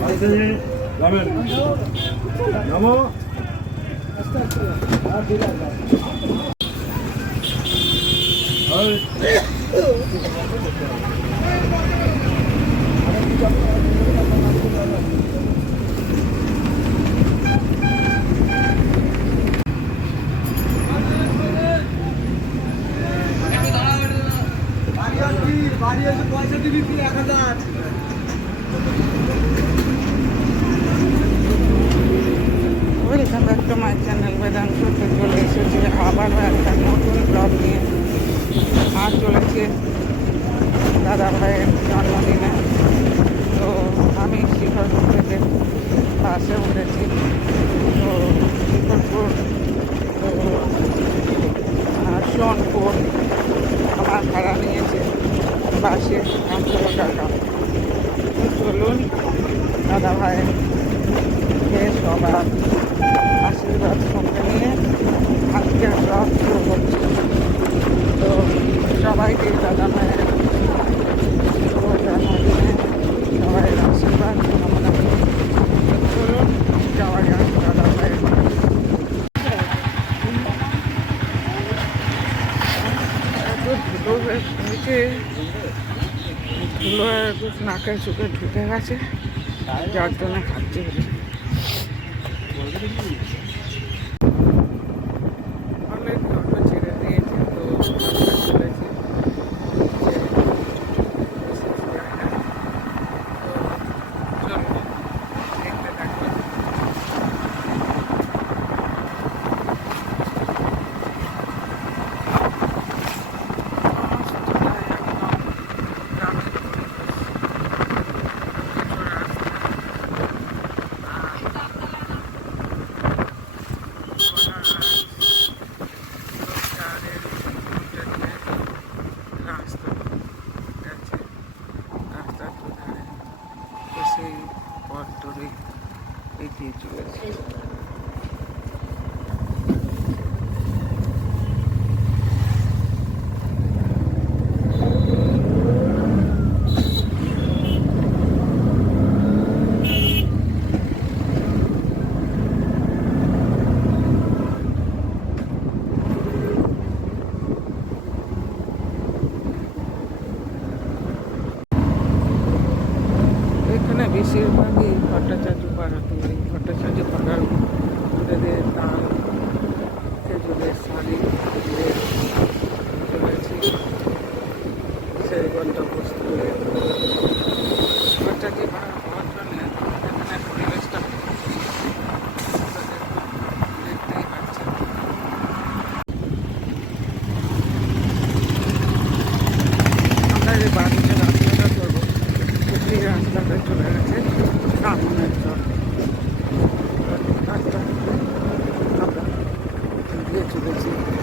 যাবেন নামো বাড়ি আছে পয়সা দিবি তুই এক হাজার। Welcome back to my channel Vedanta চলে এসেছি। আবারও একটা নতুন ব্লগ নিয়ে আর চলেছে দাদা ভাইয়ের জন্মদিনে। তো আমি শিখরপুর থেকে বাসে উঠেছি। তো শিখরপুর তো সোনপুর আমার ভাড়া নিয়েছে বাসে দাদা ভাই সবার? নাকের চোখে ঢুকে গেছে যার জন্য খাচ্ছে। করছি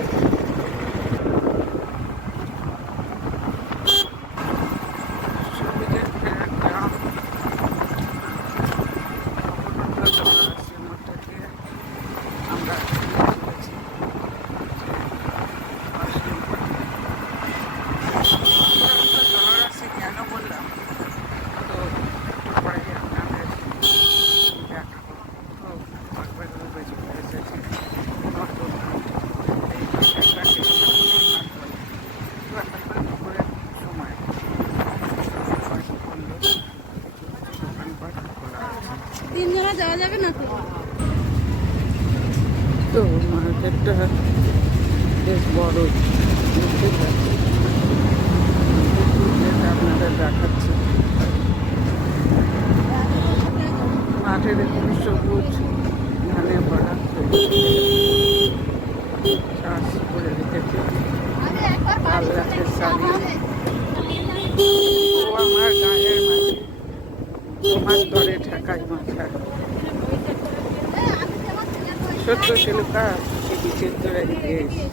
nosotros el lugar que diciendo la iglesia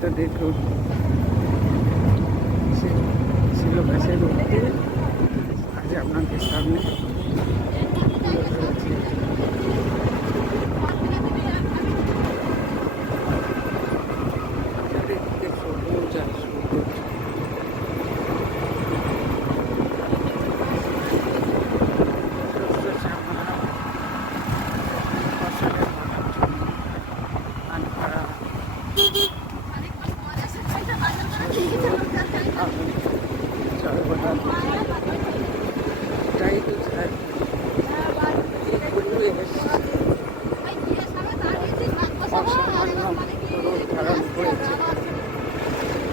donde tú si, si lo que hace usted allá donde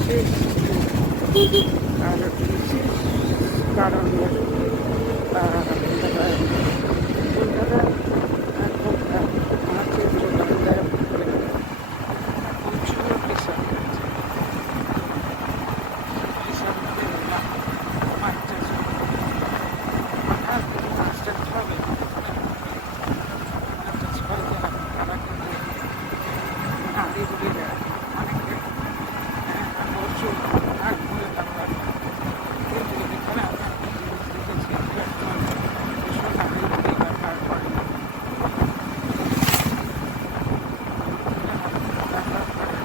বিশেষ আর বিশেষ কারণ হলো আহ, কলকাতা আর কলকাতা মাছের দোকানদার করে প্রচুর কৃষক আছে কৃষকদের মা- মাছ চাষ করে। আর মাছ চাষ হবে মাছ চাষ করে যারা তারা কিন্তু নারী রুগীরা অনেকে আহ, প্রচুর আগ করে তারা কিন্তু এখানে আমরা জিনিস দেখেছি যে এখন ভীষণ নারী রুগী ব্যবহার করে ব্যবহার করে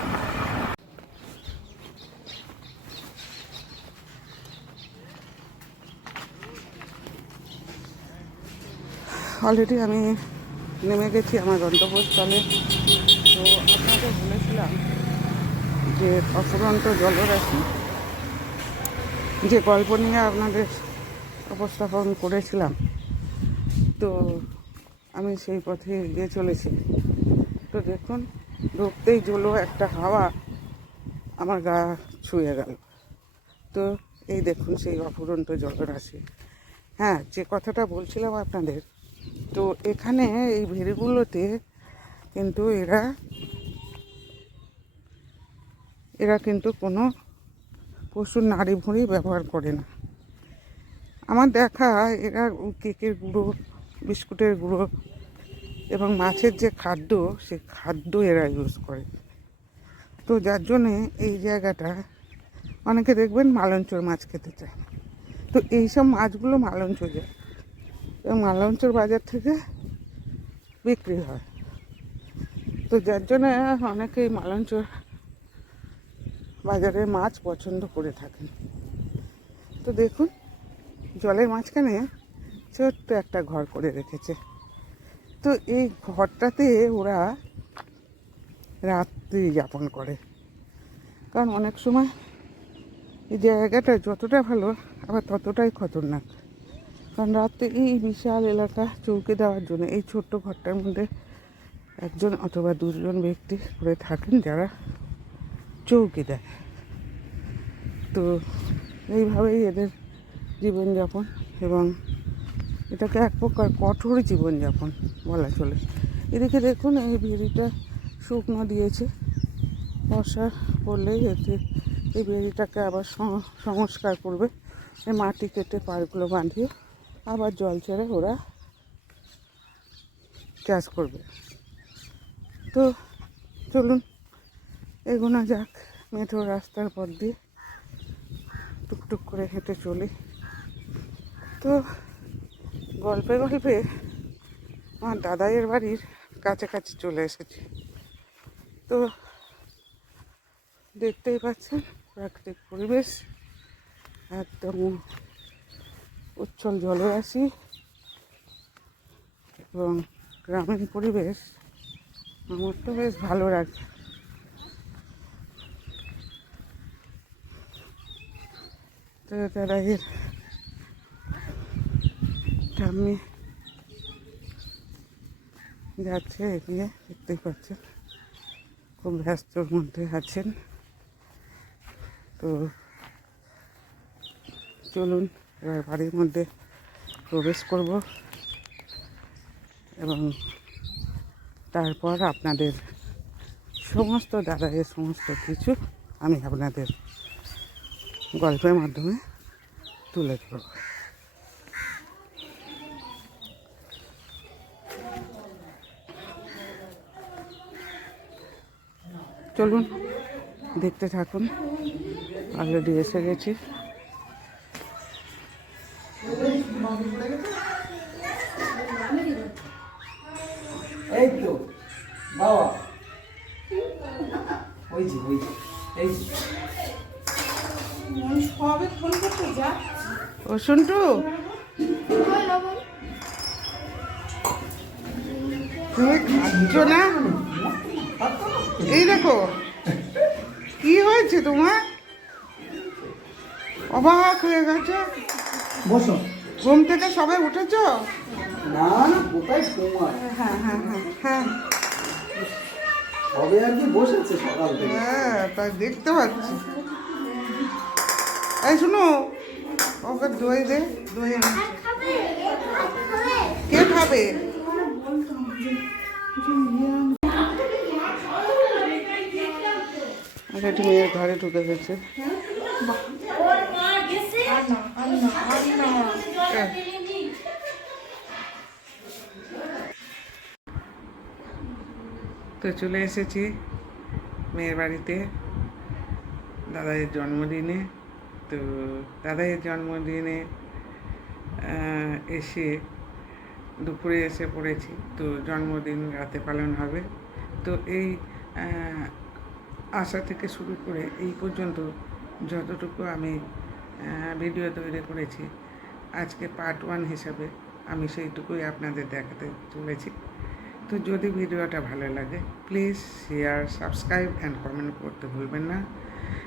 অলরেডি আমি নেমে গেছি আমার গন্তব্যস্থলে। তো আপনাকে বলেছিলাম যে অফুরন্ত জলরাশি যে গল্প নিয়ে আপনাদের উপস্থাপন করেছিলাম, তো আমি সেই পথে এগিয়ে চলেছি। তো দেখুন ঢুকতেই জলো একটা হাওয়া আমার গা ছুঁয়ে গেল। তো এই দেখুন সেই অফুরন্ত জলরাশি। হ্যাঁ যে কথাটা বলছিলাম আপনাদের তো এখানে এই ভেড়িগুলোতে কিন্তু এরা এরা কিন্তু কোনো পশুর নাড়ি ভুঁড়ি ব্যবহার করে না। আমার দেখা এরা কেকের গুঁড়ো, বিস্কুটের গুঁড়ো এবং মাছের যে খাদ্য, সে খাদ্য এরা ইউজ করে। তো যার জন্যে এই জায়গাটা অনেকে দেখবেন মালঞ্চর মাছ খেতে চায়। তো এইসব মাছগুলো মালঞ্চ যায়। মালঞ্চর বাজার থেকে বিক্রি হয়। তো যার জন্য অনেকেই মালঞ্চর বাজারের মাছ পছন্দ করে থাকেন। তো দেখুন, জলের মাঝখানে ছোট্ট একটা ঘর করে রেখেছে। তো এই ঘরটাতে ওরা রাত্রি যাপন করে। কারণ অনেক সময় এই জায়গাটা যতটা ভালো, আবার ততটাই খতরনাক। কারণ রাত্রে এই বিশাল এলাকা চৌকে দেওয়ার জন্য, এই ছোট্ট ঘরটার মধ্যে একজন অথবা দুজন ব্যক্তি করে থাকেন যারা চৌকে দেয়। তো এইভাবেই এদের জীবনযাপন এবং এটাকে এক প্রকার কঠোর জীবনযাপন বলা চলে। এদিকে দেখুন, এই ভেড়িটা শুকনো দিয়েছে। বর্ষা পড়লেই এতে এই ভেড়িটাকে আবার সংস্কার করবে। এই মাটি কেটে পাড়গুলো বাঁধিয়ে আবার জল ছেড়ে ওরা চাষ করবে। তো চলুন, এগোনো যাক, মেঠো রাস্তার পর দিয়ে টুকটুক করে হেঁটে চলি। তো গল্পে গল্পে আমার দাদাইয়ের বাড়ির কাছাকাছি চলে এসেছি। তো দেখতেই পাচ্ছেন, প্রাকৃতিক পরিবেশ একদম উচ্ছল জলরাশি এবং গ্রামীণ পরিবেশ আমার তো বেশ ভালো লাগে। তো তারা এর ঠাম্মি যাচ্ছে, এগিয়ে দেখতেই পাচ্ছেন, খুব ব্যস্তর মধ্যে আছেন। তো চলুন এবার বাড়ির মধ্যে প্রবেশ করব এবং তারপর আপনাদের সমস্ত দাদাইয়ের সমস্ত কিছু আমি আপনাদের গল্পের মাধ্যমে তুলে ধরব। চলুন, দেখতে থাকুন অলরেডি এসে গেছি। ও সন্টু তুমি খাচ্ছ না? এই দেখো কি হয়েছে তোমার? অবাক হয়ে গেছে? বসো। ঘুম থেকে সবাই উঠেছ? না না কোথায় তোমার হ্যাঁ হ্যাঁ হ্যাঁ হ্যাঁ কবে আর কি বসেছে সকাল থেকে। হ্যাঁ তাই দেখতে পাচ্ছি। এই শুনো ওকে দই দে দই কে খাবে? আচ্ছা একটু মেয়ের ঘরে ঢুকে গেছে। তো চলে এসেছি মেয়ের বাড়িতে দাদাইয়ের জন্মদিনে। তো দাদাইয়ের জন্মদিনে এসে দুপুরে এসে পড়েছি। তো জন্মদিন রাতে পালন হবে। তো এই আশা থেকে শুরু করে এই পর্যন্ত যতটুকু আমি ভিডিও তৈরি করেছি, আজকে পার্ট ওয়ান হিসাবে আমি সেইটুকুই আপনাদের দেখাতে চলেছি। তো যদি ভিডিওটা ভালো লাগে please share subscribe and comment করতে ভুলবেন না।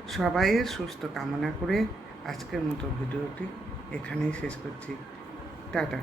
সবাইয়ের সুস্থ কামনা করে আজকের মতো ভিডিওটি এখানেই শেষ করছি। টাটা।